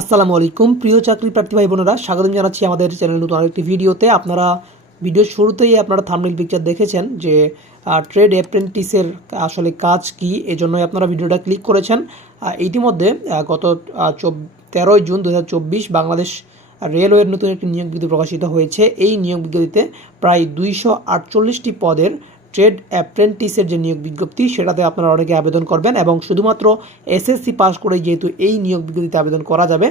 আসসালামু আলাইকুম। প্রিয় চাকরি প্রার্থী ভাই বোনেরা, স্বাগতম জানাচ্ছি আমাদের চ্যানেল নতুন আরেকটি ভিডিওতে। আপনারা ভিডিওর শুরুতেই আপনারা থাম্বনেল পিকচার দেখেছেন যে ট্রেড অ্যাপ্রেন্টিসের আসলে কাজ কি, এজন্যই আপনারা ভিডিওটা ক্লিক করেছেন। ইতিমধ্যে গত তেরোই জুন দুহাজার চব্বিশ বাংলাদেশ রেলওয়ের নতুন একটি নিয়োগ বিজ্ঞপ্তি প্রকাশিত হয়েছে। এই নিয়োগ বিজ্ঞপ্তিতে প্রায় দুইশো আটচল্লিশটি পদের ট্রেড অ্যাপ্রেন্টিসের যে নিয়োগ বিজ্ঞপ্তি, সেটাতে আপনারা অনেকে আবেদন করবেন এবং শুধুমাত্র এসএসসি পাস করে যেহেতু এই নিয়োগ বিজ্ঞপ্তিতে আবেদন করা যাবে,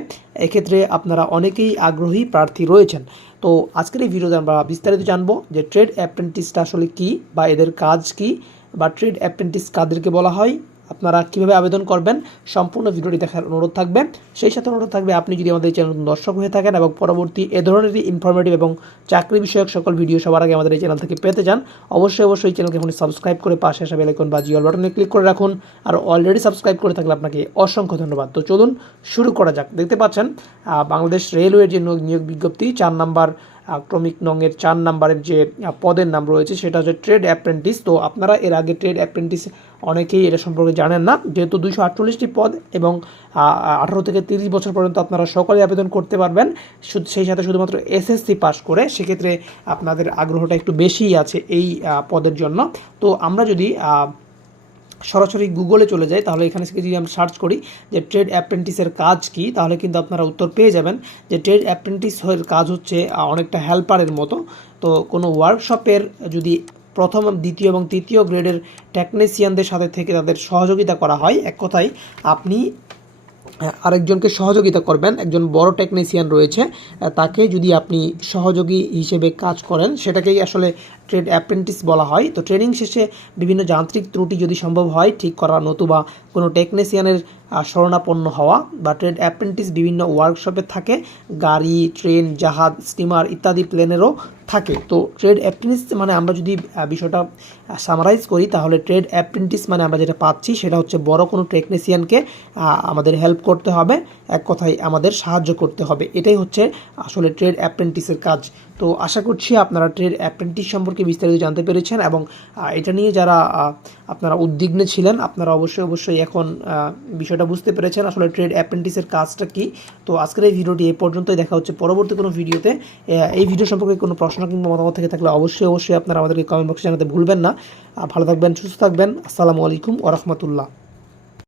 এক্ষেত্রে আপনারা অনেকেই আগ্রহী প্রার্থী রয়েছেন। তো আজকের এই ভিডিওতে আমরা বিস্তারিত জানব যে ট্রেড অ্যাপ্রেন্টিসটা আসলে কি বা এদের কাজ কি বা ট্রেড অ্যাপ্রেন্টিস কাদেরকে বলা হয় আপনারা কীভাবে আবেদন করবেন, সম্পূর্ণ ভিডিওটি দেখার অনুরোধ থাকবে। সেই সাথে অনুরোধ থাকবে, আপনি যদি আমাদের চ্যানেল দর্শক হয়ে থাকেন এবং পরবর্তী এ ধরনেরই ইনফরমেটিভ এবং চাকরি বিষয়ক সকল ভিডিও সবার আগে আমাদের এই চ্যানেল থেকে পেতে চান, অবশ্যই অবশ্যই চ্যানেলকে এখন সাবস্ক্রাইব করে পাশে আসা বেলাইকন বা জিওল বাটনে ক্লিক করে রাখুন। আর অলরেডি সাবস্ক্রাইব করে থাকলে আপনাকে অসংখ্য ধন্যবাদ। তো চলুন শুরু করা যাক। দেখতে পাচ্ছেন বাংলাদেশ রেলওয়ের যে নিয়োগ- বিজ্ঞপ্তি, চার নাম্বার ক্রমিক নংয়ের চার নাম্বারের যে পদের নাম রয়েছে, সেটা হচ্ছে ট্রেড অ্যাপ্রেন্টিস তো আপনারা এর আগে ট্রেড অ্যাপ্রেন্টিস অনেকেই এটা সম্পর্কে জানেন না। যেহেতু দুইশো আটচল্লিশটি পদ এবং আঠারো থেকে তিরিশ বছর পর্যন্ত আপনারা সকলে আবেদন করতে পারবেন। সেই সাথে শুধুমাত্র এসএসসি পাস করে সেক্ষেত্রে আপনাদের আগ্রহটা একটু বেশিই আছে এই পদের জন্য। তো আমরা যদি সরাসরি গুগলে চলে যায়, তাহলে এখানে যদি আমরা সার্চ করি যে ট্রেড অ্যাপ্রেন্টিসের কাজ কি, তাহলে কিন্তু আপনারা উত্তর পেয়ে যাবেন যে ট্রেড অ্যাপ্রেন্টিস কাজ হচ্ছে অনেকটা হেল্পারের মতো। তো কোনো ওয়ার্কশপের যদি প্রথম, দ্বিতীয় এবং তৃতীয় গ্রেডের টেকনিশিয়ানদের সাথে থেকে তাদের সহযোগিতা করা হয়, এক কথায় আপনি আরেকজনকে সহযোগিতা করবেন। একজন বড় টেকনিশিয়ান রয়েছে, তাকে যদি আপনি সহযোগী হিসেবে কাজ করেন, সেটাকেই আসলে ট্রেড অ্যাপ্রেন্টিস বলা হয়। তো ট্রেনিং শেষে বিভিন্ন যান্ত্রিক ত্রুটি যদি সম্ভব হয়, ঠিক করা নতুবা কোনো টেকনিশিয়ানের শরণাপন্ন হওয়া বা ট্রেড অ্যাপ্রেন্টিস বিভিন্ন ওয়ার্কশপে থাকে, গাড়ি ট্রেন জাহাজ স্টিমার ইত্যাদি প্লেনেরও থাকে। তো ট্রেড অ্যাপ্রেন্টিস মানে আমরা যদি বিষয়টা সামারাইজ করি, তাহলে ট্রেড অ্যাপ্রেন্টিস মানে আমরা যেটা পাচ্ছি, সেটা হচ্ছে বড় কোনো টেকনিশিয়ানকে আমাদের হেল্প করতে হবে, এক কথায় আমাদের সাহায্য করতে হবে। এটাই হচ্ছে আসলে ট্রেড অ্যাপ্রেন্টিসের কাজ। তো আশা করছি আপনারা ট্রেড অ্যাপ্রেন্টিস সম্পর্কে বিস্তারিত জানতে পেরেছেন এবং এটা নিয়ে যারা আপনারা উদ্বিগ্ন ছিলেন, আপনারা অবশ্যই অবশ্যই এখন বিষয়টা বুঝতে পেরেছেন আসলে ট্রেড অ্যাপ্রেন্টিসের কাজটা কি। তো আজকের এই ভিডিওটি এ পর্যন্তই। দেখা হচ্ছে পরবর্তী কোনো ভিডিওতে। এই ভিডিও সম্পর্কে কোনো প্রশ্ন কিংবা মতামত থেকে থাকলে অবশ্যই অবশ্যই আপনারা আমাদেরকে কমেন্ট বক্সে জানাতে ভুলবেন না। ভালো থাকবেন, সুস্থ থাকবেন। আসসালামু আলাইকুম ওরহমতুল্লাহ